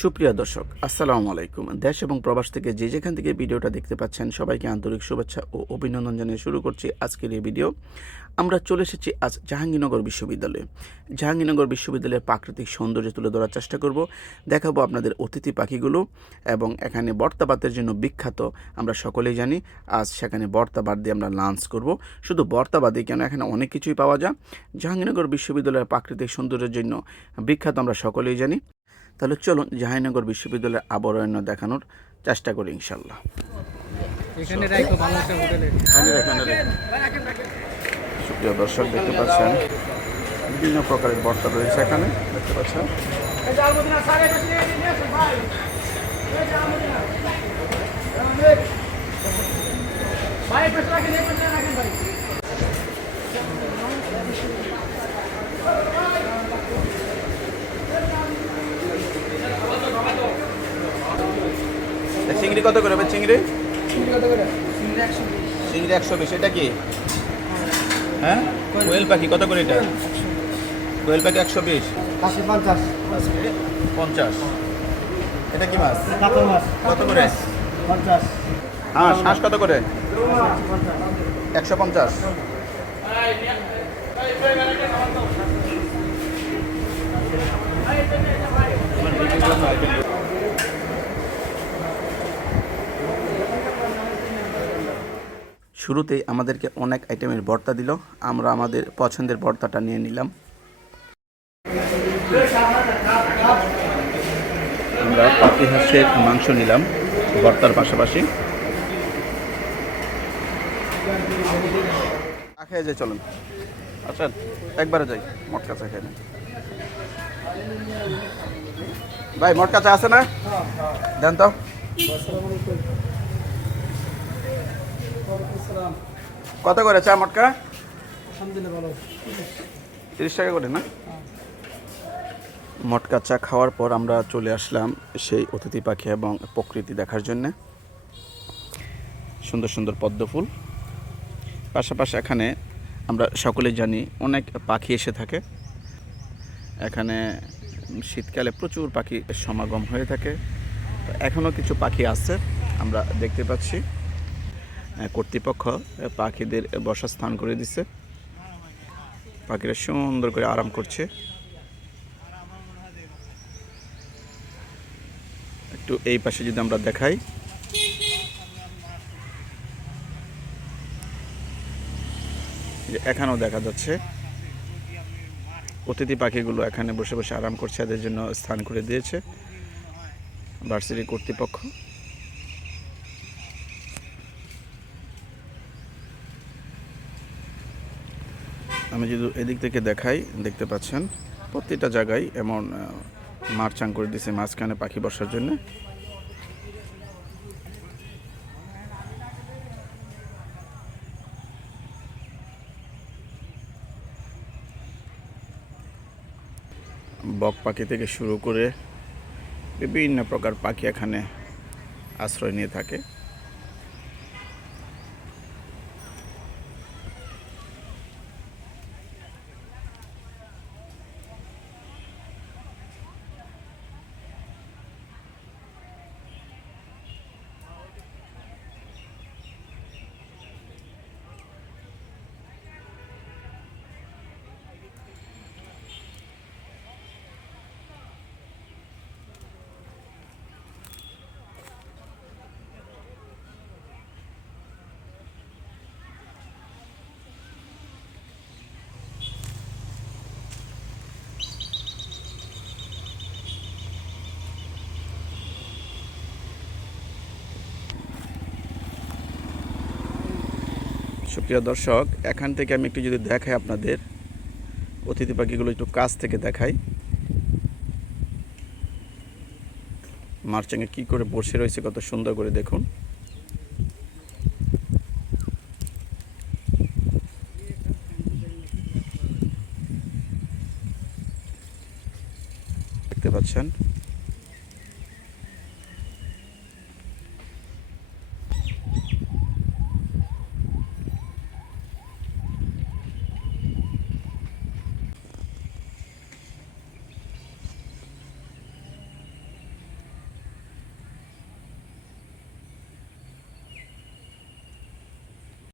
সুপ্রিয় দর্শক, আসসালামু আলাইকুম। দেশ এবং প্রবাস থেকে যে যেখান থেকে ভিডিওটা দেখতে পাচ্ছেন সবাইকে আন্তরিক শুভেচ্ছা ও অভিনন্দন জানিয়ে শুরু করছি আজকের এই ভিডিও। আমরা চলে এসেছি আজ জাহাঙ্গীরনগর বিশ্ববিদ্যালয়ে। জাহাঙ্গীরনগর বিশ্ববিদ্যালয়ের প্রাকৃতিক সৌন্দর্য তুলে ধরার চেষ্টা করব। দেখাবো আপনাদের অতিথি পাখিগুলো এবং এখানে ভর্তা ভাতের জন্য বিখ্যাত, আমরা সকলেই জানি। আজ সেখানে ভর্তা ভাত দিয়ে আমরা লাঞ্চ করব। শুধু ভর্তা ভাতই কেন, এখানে অনেক কিছুই পাওয়া যায়। জাহাঙ্গীরনগর বিশ্ববিদ্যালয়ের প্রাকৃতিক সৌন্দর্যের জন্য বিখ্যাত, আমরা সকলেই জানি। তাহলে চলুন জাহাঙ্গীরনগর বিশ্ববিদ্যালয়ের আবরণ দেখানোর চেষ্টা করি ইনশাল্লাহ। সুপ্রিয় দর্শক, দেখতে পাচ্ছেন বিভিন্ন প্রকারের ভর্তা রয়েছে এখানে, দেখতে পাচ্ছেন। চিংড়ি কত করে? চিংড়ি চিংড়ি 120। এটা কি? হ্যাঁ, কোয়েল পাখি কত করে? এটা কোয়েল পাখি 120। 50। এটা কি মাছ? কত করে? হাঁস হাঁস কত করে? 150। শুরুতেই আমাদেরকে অনেক আইটেমের ভর্তা দিল, আমরা আমাদের পছন্দের ভর্তাটা নিয়ে নিলাম। আমরা পাতি হাঁসের মাংস নিলাম ভর্তার পাশাপাশি। খেয়ে যাই, চলুন। আচ্ছা, একবারে যাই, মটকা চা খেয়ে নেন। ভাই, মটকা চা আছে না? দেন তো। কত করে চা মটকা? 30 টাকা করে না? মটকা চা খাওয়ার পর আমরা চলে আসলাম সেই অতিথি পাখি এবং প্রকৃতি দেখার জন্যে। সুন্দর সুন্দর পদ্ম ফুল, পাশাপাশি এখানে আমরা সকলেই জানি অনেক পাখি এসে থাকে। এখানে শীতকালে প্রচুর পাখি সমাগম হয়ে থাকে। এখনও কিছু পাখি আছে, আমরা দেখতে পাচ্ছি। কর্তৃপক্ষ পাখিদের বসার স্থান করে দিচ্ছে, পাখিরা সুন্দর করে আরাম করছে। একটু এই পাশে যদি আমরা দেখাই, যে এখানেও দেখা যাচ্ছে অতিথি পাখিগুলো এখানে বসে বসে আরাম করছে, এদের জন্য স্থান করে দিয়েছে ভার্সিটি কর্তৃপক্ষ। আমি যদি এদিক থেকে দেখাই, দেখতে পাচ্ছেন প্রতিটা জায়গায় এমন মারচাং করে দিয়েছে মাঝখানে পাখি বসার জন্য। বক পাখি থেকে শুরু করে বিভিন্ন প্রকার পাখি এখানে আশ্রয় নিয়ে থাকে। সুপ্রিয় দর্শক, এখান থেকে আমি একটু যদি দেখাই আপনাদের অতিথি পাখিগুলো একটু কাছ থেকে দেখাই, মারচাঙে কি করে বসে রয়েছে কত সুন্দর করে দেখুন। দেখতে পাচ্ছেন।